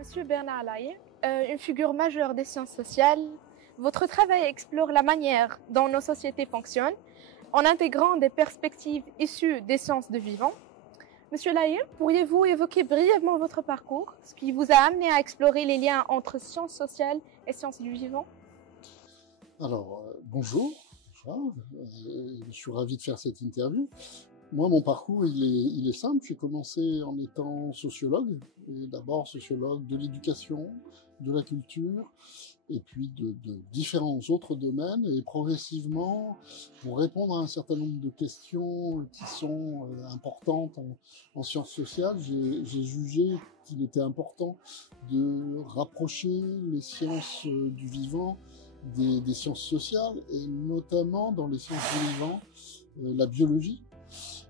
Monsieur Bernard Lahaye, une figure majeure des sciences sociales, votre travail explore la manière dont nos sociétés fonctionnent en intégrant des perspectives issues des sciences du vivant. Monsieur Lahaye, pourriez-vous évoquer brièvement votre parcours, ce qui vous a amené à explorer les liens entre sciences sociales et sciences du vivant? Alors, bonjour, je suis ravi de faire cette interview. Moi, mon parcours, il est simple. J'ai commencé en étant sociologue, et d'abord sociologue de l'éducation, de la culture, et puis de différents autres domaines. Et progressivement, pour répondre à un certain nombre de questions qui sont importantes en sciences sociales, j'ai jugé qu'il était important de rapprocher les sciences du vivant des sciences sociales, et notamment dans les sciences du vivant, la biologie,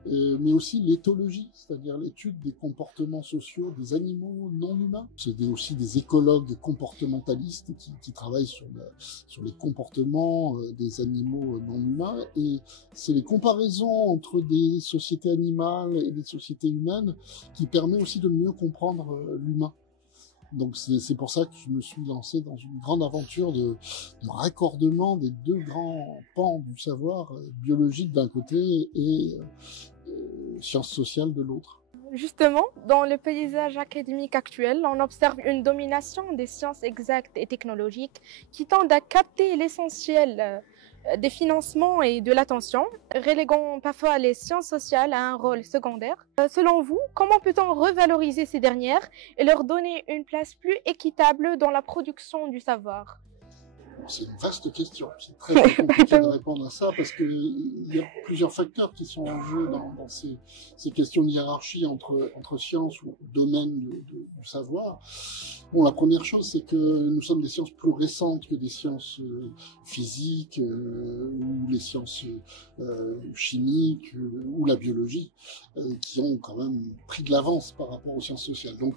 mais aussi l'éthologie, c'est-à-dire l'étude des comportements sociaux des animaux non humains. C'est aussi des écologues comportementalistes qui travaillent sur les comportements des animaux non humains, et c'est les comparaisons entre des sociétés animales et des sociétés humaines qui permet aussi de mieux comprendre l'humain. Donc c'est pour ça que je me suis lancé dans une grande aventure de raccordement des deux grands pans du savoir, biologique d'un côté et sciences sociales de l'autre. Justement, dans le paysage académique actuel, on observe une domination des sciences exactes et technologiques qui tendent à capter l'essentiel des financements et de l'attention, reléguant parfois les sciences sociales à un rôle secondaire. Selon vous, comment peut-on revaloriser ces dernières et leur donner une place plus équitable dans la production du savoir? C'est une vaste question. C'est très compliqué de répondre à ça parce qu'il y a plusieurs facteurs qui sont en jeu dans ces questions de hiérarchie entre sciences ou domaines du savoir. Bon, la première chose, c'est que nous sommes des sciences plus récentes que des sciences physiques ou les sciences chimiques ou la biologie, qui ont quand même pris de l'avance par rapport aux sciences sociales. Donc,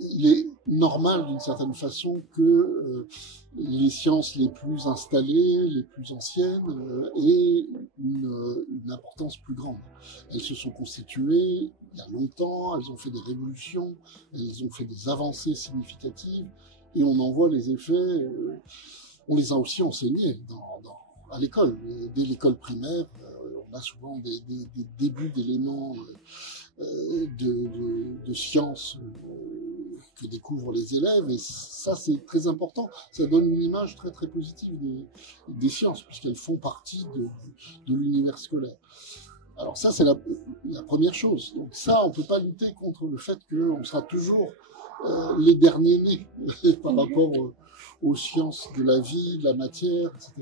il est normal d'une certaine façon que les sciences les plus installées, les plus anciennes, aient une importance plus grande. Elles se sont constituées il y a longtemps, elles ont fait des révolutions, elles ont fait des avancées significatives, et on en voit les effets. On les a aussi enseignés à l'école. Dès l'école primaire, on a souvent des débuts d'éléments de sciences que découvrent les élèves, et ça c'est très important. Ça donne une image très très positive des sciences, puisqu'elles font partie de l'univers scolaire. Alors ça c'est la première chose. Donc ça, on peut pas lutter contre le fait qu'on sera toujours les derniers nés par rapport aux sciences de la vie, de la matière, etc.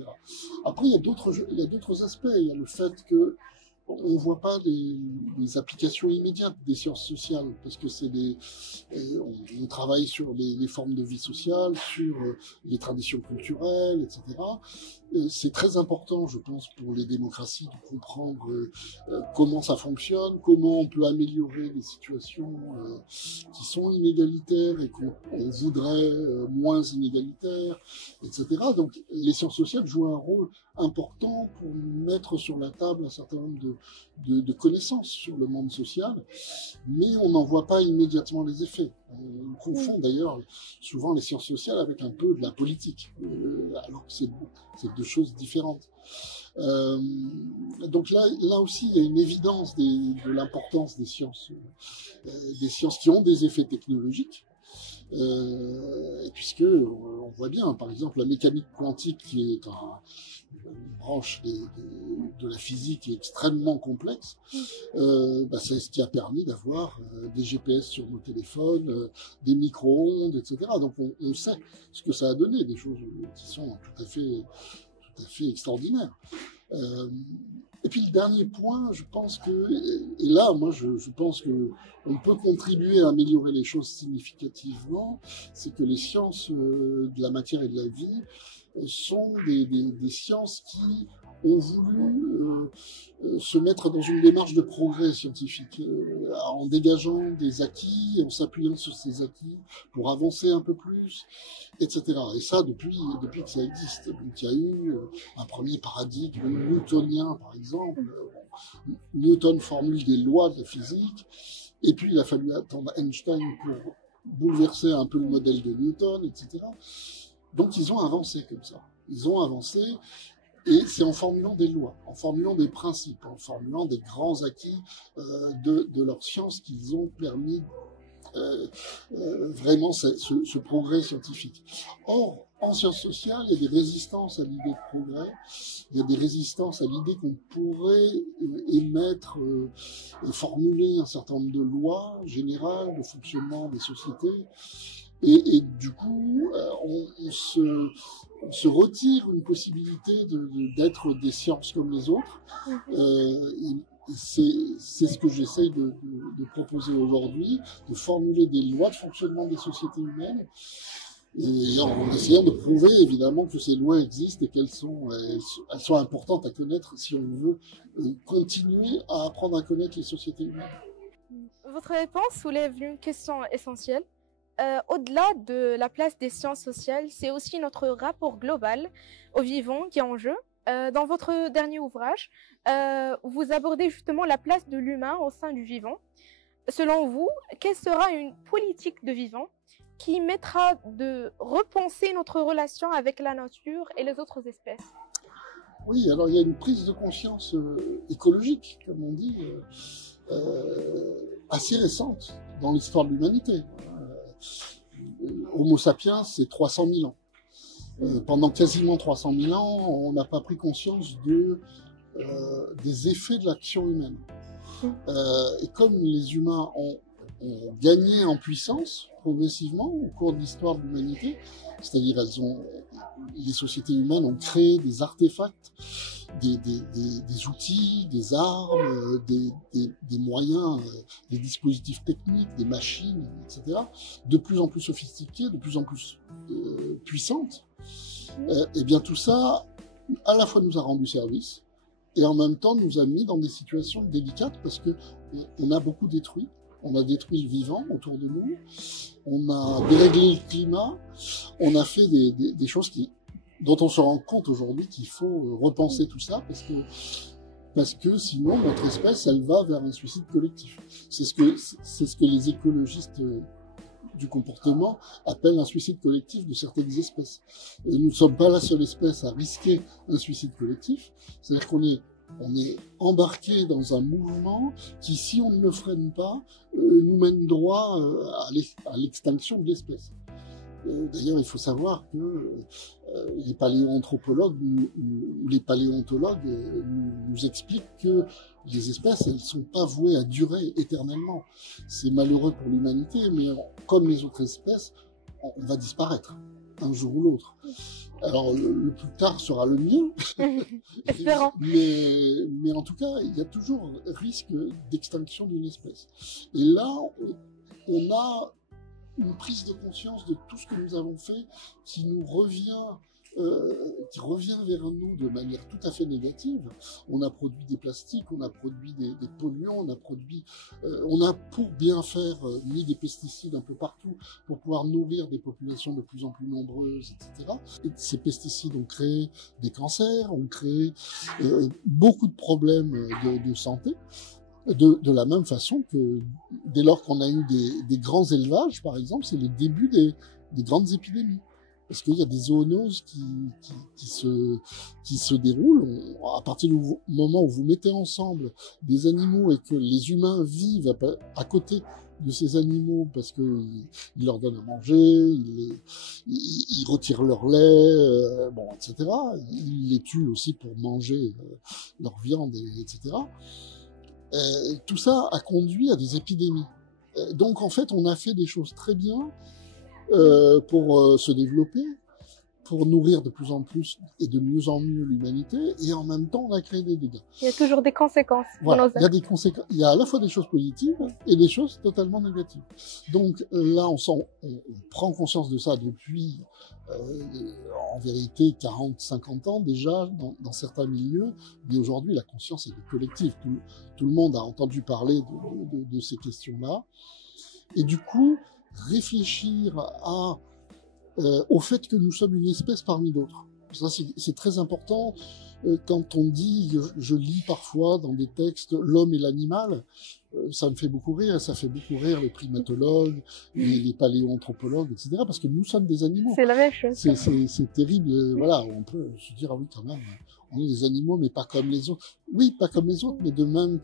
Après, il y a d'autres aspects. Il y a le fait que on voit pas les applications immédiates des sciences sociales, parce que on travaille sur les formes de vie sociale, sur les traditions culturelles, etc. C'est très important, je pense, pour les démocraties de comprendre comment ça fonctionne, comment on peut améliorer les situations qui sont inégalitaires et qu'on voudrait moins inégalitaires, etc. Donc les sciences sociales jouent un rôle important pour mettre sur la table un certain nombre de connaissances sur le monde social, mais on n'en voit pas immédiatement les effets. On confond d'ailleurs souvent les sciences sociales avec un peu de la politique, alors que c'est deux choses différentes. Donc là aussi, il y a une évidence de l'importance des sciences qui ont des effets technologiques. Puisque on voit bien, par exemple, la mécanique quantique, qui est une branche de la physique extrêmement complexe, c'est ce qui a permis d'avoir des GPS sur nos téléphones, des micro-ondes, etc. Donc on sait ce que ça a donné, des choses qui sont tout à fait extraordinaires. Et puis le dernier point, je pense que, et là, moi, je pense que on peut contribuer à améliorer les choses significativement, c'est que les sciences de la matière et de la vie sont des sciences qui ont voulu se mettre dans une démarche de progrès scientifique, en dégageant des acquis, en s'appuyant sur ces acquis pour avancer un peu plus, etc. Et ça, depuis que ça existe. Donc il y a eu un premier paradigme newtonien, par exemple. Newton formule des lois de la physique, et puis il a fallu attendre Einstein pour bouleverser un peu le modèle de Newton, etc. Donc ils ont avancé comme ça. Ils ont avancé, et c'est en formulant des lois, en formulant des principes, en formulant des grands acquis de leur science qu'ils ont permis vraiment ce progrès scientifique. Or, en sciences sociales, il y a des résistances à l'idée de progrès, il y a des résistances à l'idée qu'on pourrait émettre et formuler un certain nombre de lois générales de fonctionnement des sociétés. Et du coup, on se retire une possibilité d'être des sciences comme les autres. C'est ce que j'essaye de proposer aujourd'hui, de formuler des lois de fonctionnement des sociétés humaines, et en essayant de prouver évidemment que ces lois existent et qu'elles sont importantes à connaître si on veut continuer à apprendre à connaître les sociétés humaines. Votre réponse soulève une question essentielle. Au-delà de la place des sciences sociales, c'est aussi notre rapport global au vivant qui est en jeu. Dans votre dernier ouvrage, vous abordez justement la place de l'humain au sein du vivant. Selon vous, quelle sera une politique de vivant qui mettra de repenser notre relation avec la nature et les autres espèces? Oui, alors il y a une prise de conscience écologique, comme on dit, assez récente dans l'histoire de l'humanité. Homo sapiens, c'est 300 000 ans. Pendant quasiment 300 000 ans, on n'a pas pris conscience des effets de l'action humaine. Et comme les humains ont gagné en puissance progressivement au cours de l'histoire de l'humanité, c'est-à-dire les sociétés humaines ont créé des artefacts, des outils, des armes, des moyens, des dispositifs techniques, des machines, etc., de plus en plus sophistiquées, de plus en plus puissantes. Et bien tout ça, à la fois nous a rendu service, et en même temps nous a mis dans des situations délicates parce que on a beaucoup détruit. On a détruit le vivant autour de nous, on a déréglé le climat, on a fait des choses dont on se rend compte aujourd'hui qu'il faut repenser tout ça parce que sinon notre espèce elle va vers un suicide collectif. C'est ce que les écologistes du comportement appellent un suicide collectif de certaines espèces. Et nous ne sommes pas la seule espèce à risquer un suicide collectif, c'est-à-dire qu'on est embarqué dans un mouvement qui, si on ne le freine pas, nous mène droit à l'extinction de l'espèce. D'ailleurs, il faut savoir que les paléoanthropologues ou les paléontologues nous expliquent que les espèces, elles ne sont pas vouées à durer éternellement. C'est malheureux pour l'humanité, mais comme les autres espèces, on va disparaître un jour ou l'autre. Alors, le plus tard sera le mieux. Espérons. Mais en tout cas, il y a toujours risque d'extinction d'une espèce. Et là, on a une prise de conscience de tout ce que nous avons fait qui revient vers nous de manière tout à fait négative. On a produit des plastiques, on a produit des polluants, on a pour bien faire mis des pesticides un peu partout pour pouvoir nourrir des populations de plus en plus nombreuses, etc. Et ces pesticides ont créé des cancers, ont créé beaucoup de problèmes de santé. De la même façon que dès lors qu'on a eu des grands élevages, par exemple, c'est le début des grandes épidémies. Parce qu'il y a des zoonoses qui se déroulent. À partir du moment où vous mettez ensemble des animaux et que les humains vivent à côté de ces animaux parce qu'ils leur donnent à manger, ils retirent leur lait, etc. Ils les tuent aussi pour manger leur viande, etc. Tout ça a conduit à des épidémies. Donc en fait, on a fait des choses très bien pour se développer, pour nourrir de plus en plus et de mieux en mieux l'humanité, et en même temps, on a créé des dégâts. Il y a toujours des conséquences pour Voilà, nos actes. il y a à la fois des choses positives et des choses totalement négatives. Donc là, on prend conscience de ça depuis, en vérité, 40, 50 ans déjà, dans certains milieux, mais aujourd'hui, la conscience est collective. Tout le monde a entendu parler de ces questions-là. Et du coup, réfléchir au fait que nous sommes une espèce parmi d'autres. Ça, c'est très important. Quand on dit, je lis parfois dans des textes l'homme et l'animal, ça me fait beaucoup rire. Ça fait beaucoup rire les primatologues, les paléoanthropologues, etc. Parce que nous sommes des animaux. C'est la même chose. C'est terrible. Voilà, on peut se dire, ah oui, quand même, on est des animaux, mais pas comme les autres. Oui, pas comme les autres, mais de même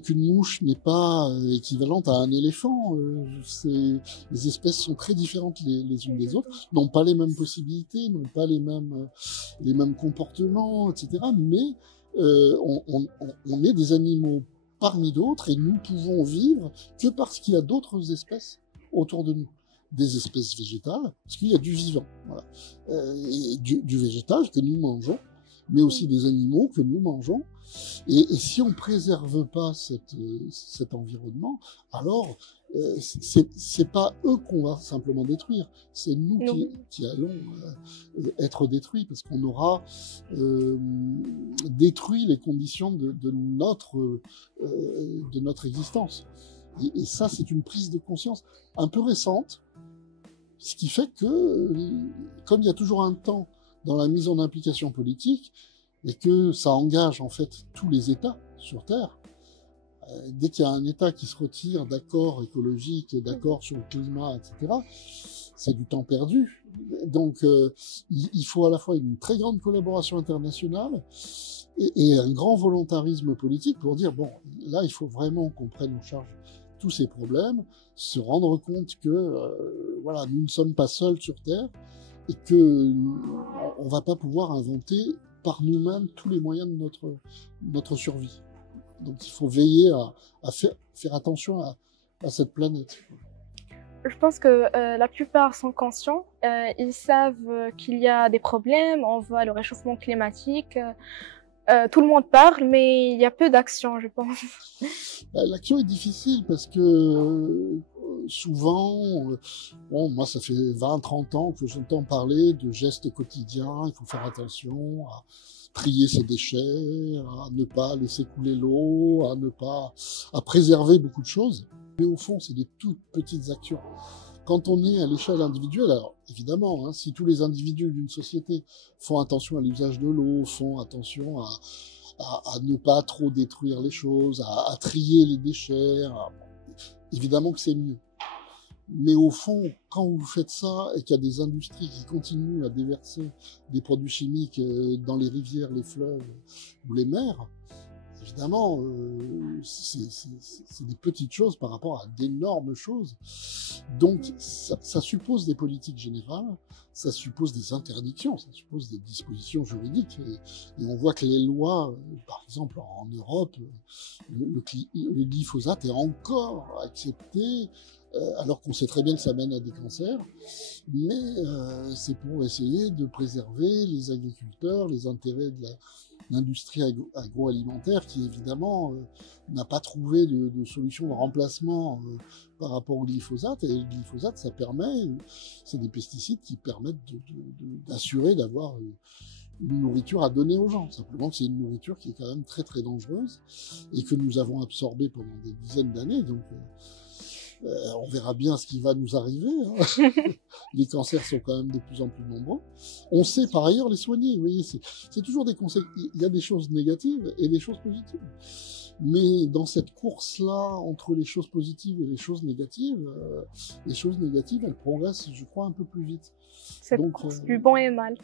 qu'une mouche n'est pas équivalente à un éléphant. Les espèces sont très différentes les unes des autres, n'ont pas les mêmes possibilités, n'ont pas les mêmes comportements, etc. Mais on est des animaux parmi d'autres et nous pouvons vivre que parce qu'il y a d'autres espèces autour de nous. Des espèces végétales, parce qu'il y a du vivant, voilà. Et du végétal que nous mangeons, mais aussi des animaux que nous mangeons. Et si on préserve pas cet environnement, alors c'est pas eux qu'on va simplement détruire, c'est nous qui allons être détruits, parce qu'on aura détruit les conditions de notre existence. Et ça, c'est une prise de conscience un peu récente, ce qui fait que, comme il y a toujours un temps dans la mise en application politique, et que ça engage en fait tous les États sur Terre, dès qu'il y a un État qui se retire d'accords écologiques, d'accords sur le climat, etc., c'est du temps perdu. Donc, il faut à la fois une très grande collaboration internationale et un grand volontarisme politique pour dire, bon, là, il faut vraiment qu'on prenne en charge tous ces problèmes, se rendre compte que voilà, nous ne sommes pas seuls sur Terre et que on va pas pouvoir inventer par nous-mêmes tous les moyens de notre survie. Donc il faut veiller à faire attention à cette planète. Je pense que la plupart sont conscients, ils savent qu'il y a des problèmes, on voit le réchauffement climatique. Tout le monde parle, mais il y a peu d'action, je pense. L'action est difficile parce que souvent, bon, moi ça fait 20-30 ans que j'entends parler de gestes quotidiens, il faut faire attention à trier ses déchets, à ne pas laisser couler l'eau, à préserver beaucoup de choses. Mais au fond, c'est des toutes petites actions. Quand on est à l'échelle individuelle, alors évidemment, hein, si tous les individus d'une société font attention à l'usage de l'eau, font attention à ne pas trop détruire les choses, à trier les déchets, évidemment que c'est mieux. Mais au fond, quand vous faites ça et qu'il y a des industries qui continuent à déverser des produits chimiques dans les rivières, les fleuves ou les mers, évidemment, c'est des petites choses par rapport à d'énormes choses. Donc, ça suppose des politiques générales, ça suppose des interdictions, ça suppose des dispositions juridiques. Et on voit que les lois, par exemple en Europe, le glyphosate est encore accepté, alors qu'on sait très bien que ça mène à des cancers. Mais c'est pour essayer de préserver les agriculteurs, les intérêts de l'industrie agroalimentaire qui évidemment n'a pas trouvé de solution de remplacement par rapport au glyphosate. Et le glyphosate, c'est des pesticides qui permettent d'assurer d'avoir une nourriture à donner aux gens. Simplement que c'est une nourriture qui est quand même très très dangereuse et que nous avons absorbée pendant des dizaines d'années. Donc on verra bien ce qui va nous arriver. Hein. Les cancers sont quand même de plus en plus nombreux. On sait par ailleurs les soigner. Vous voyez, c'est toujours des conseils. Il y a des choses négatives et des choses positives. Mais dans cette course-là, entre les choses positives et les choses négatives, elles progressent, je crois, un peu plus vite. C'est du bon et mal.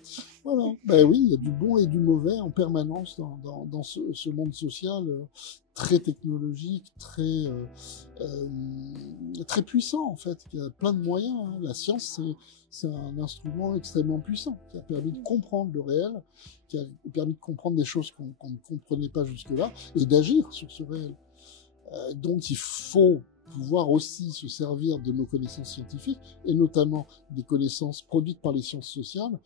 Voilà. Ben oui, il y a du bon et du mauvais en permanence dans ce monde social très technologique, très puissant en fait. Il y a plein de moyens. Hein. La science, c'est un instrument extrêmement puissant qui a permis de comprendre le réel, qui a permis de comprendre des choses qu'on ne comprenait pas jusque-là et d'agir sur ce réel. Donc il faut pouvoir aussi se servir de nos connaissances scientifiques, et notamment des connaissances produites par les sciences sociales,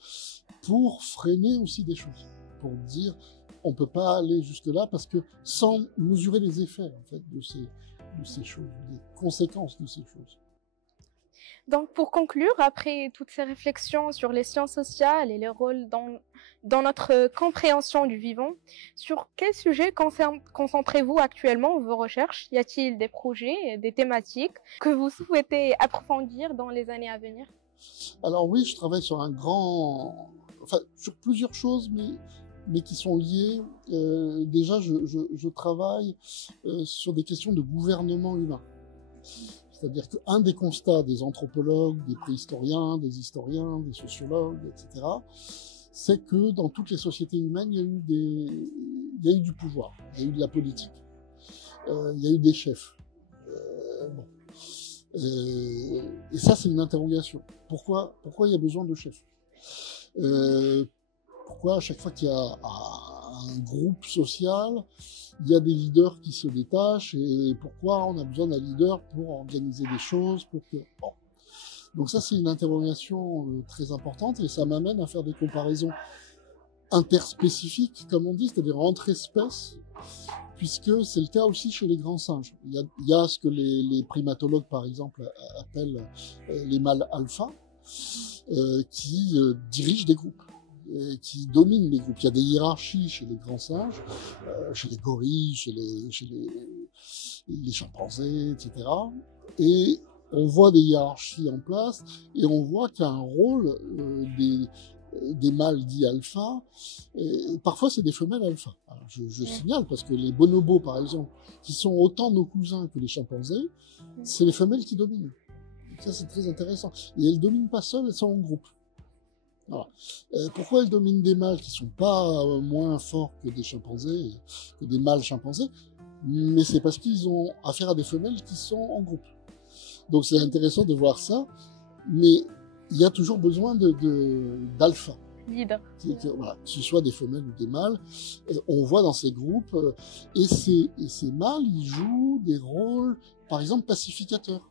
pour freiner aussi des choses, pour dire on ne peut pas aller jusque-là, parce que sans mesurer les effets en fait, de ces choses, les conséquences de ces choses. Donc, pour conclure, après toutes ces réflexions sur les sciences sociales et les rôles dans notre compréhension du vivant, sur quel sujet concentrez-vous actuellement vos recherches? Y a-t-il des projets, des thématiques que vous souhaitez approfondir dans les années à venir? Alors oui, je travaille sur un grand enfin, sur plusieurs choses, mais qui sont liées. Déjà, je travaille sur des questions de gouvernement humain. C'est-à-dire qu'un des constats des anthropologues, des préhistoriens, des historiens, des sociologues, etc., c'est que dans toutes les sociétés humaines, il y a eu du pouvoir, il y a eu de la politique, il y a eu des chefs. Bon. Et ça, c'est une interrogation. Pourquoi il y a besoin de chefs? Pourquoi à chaque fois qu'il y a un groupe social, il y a des leaders qui se détachent, et pourquoi on a besoin d'un leader pour organiser des choses, pour que... Bon. Donc ça, c'est une interrogation très importante, et ça m'amène à faire des comparaisons interspécifiques, comme on dit, c'est-à-dire entre espèces, puisque c'est le cas aussi chez les grands singes. Il y a ce que les primatologues, par exemple, appellent les mâles alpha, qui dirigent des groupes, qui dominent les groupes. Il y a des hiérarchies chez les grands singes, chez les gorilles, chez les chimpanzés, etc. Et on voit des hiérarchies en place, et on voit qu'il y a un rôle des mâles dits alpha, et parfois c'est des femelles alpha. Alors je signale, parce que les bonobos, par exemple, qui sont autant nos cousins que les chimpanzés, c'est les femelles qui dominent. Donc ça, c'est très intéressant. Et elles ne dominent pas seules, elles sont en groupe. Voilà. Pourquoi elles dominent des mâles qui ne sont pas moins forts que des chimpanzés, que des mâles chimpanzés? Mais c'est parce qu'ils ont affaire à des femelles qui sont en groupe. Donc c'est intéressant de voir ça, mais il y a toujours besoin d'alpha. Leader. Voilà, que ce soit des femelles ou des mâles, on voit dans ces groupes, et ces mâles, ils jouent des rôles, par exemple, pacificateurs.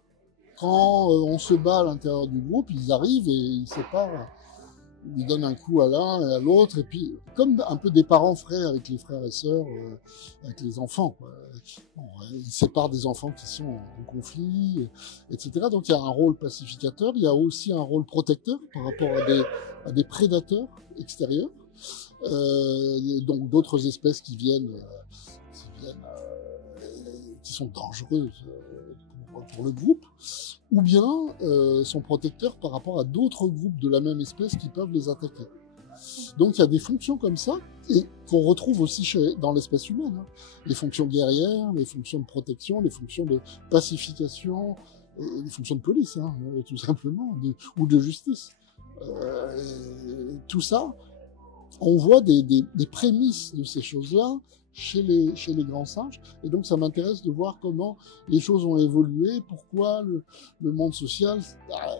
Quand on se bat à l'intérieur du groupe, ils arrivent et ils séparent, ils donnent un coup à l'un et à l'autre, et puis comme un peu des parents frères avec les frères et sœurs, avec les enfants, quoi. Bon, ils séparent des enfants qui sont en conflit, etc. Donc il y a un rôle pacificateur, il y a aussi un rôle protecteur par rapport à des prédateurs extérieurs, donc d'autres espèces qui sont dangereuses pour le groupe, ou bien sont protecteurs par rapport à d'autres groupes de la même espèce qui peuvent les attaquer. Donc il y a des fonctions comme ça, et qu'on retrouve aussi dans l'espèce humaine. Hein. Les fonctions guerrières, les fonctions de protection, les fonctions de pacification, les fonctions de police, hein, tout simplement, ou de justice. Tout ça, on voit des prémices de ces choses-là chez les grands singes, et donc ça m'intéresse de voir comment les choses ont évolué, pourquoi le monde social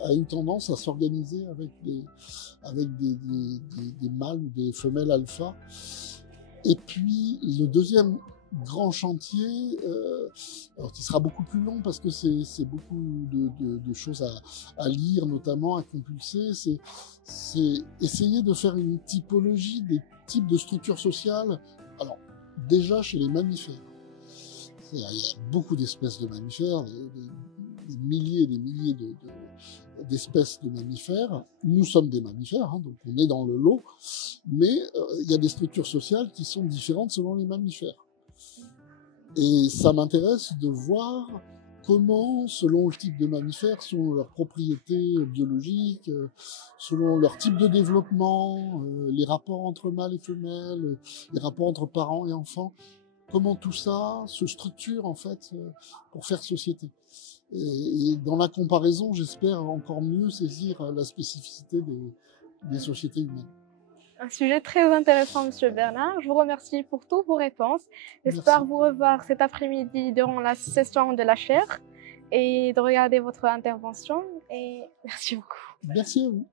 a eu tendance à s'organiser avec des mâles ou des femelles alpha. Et puis le deuxième grand chantier, alors qui sera beaucoup plus long parce que c'est beaucoup de choses à lire, notamment à compulser, c'est essayer de faire une typologie des types de structures sociales. Alors, déjà chez les mammifères. Il y a beaucoup d'espèces de mammifères, des milliers et des milliers d'espèces de mammifères. Nous sommes des mammifères, hein, donc on est dans le lot, mais il y a des structures sociales qui sont différentes selon les mammifères. Et ça m'intéresse de voir comment, selon le type de mammifère, selon leurs propriétés biologiques, selon leur type de développement, les rapports entre mâles et femelles, les rapports entre parents et enfants, comment tout ça se structure en fait pour faire société. Et dans la comparaison, j'espère encore mieux saisir la spécificité des sociétés humaines. Un sujet très intéressant, Monsieur Bernard. Je vous remercie pour toutes vos réponses. J'espère vous revoir cet après-midi durant la session de la chaire et de regarder votre intervention. Et merci beaucoup. Merci à vous.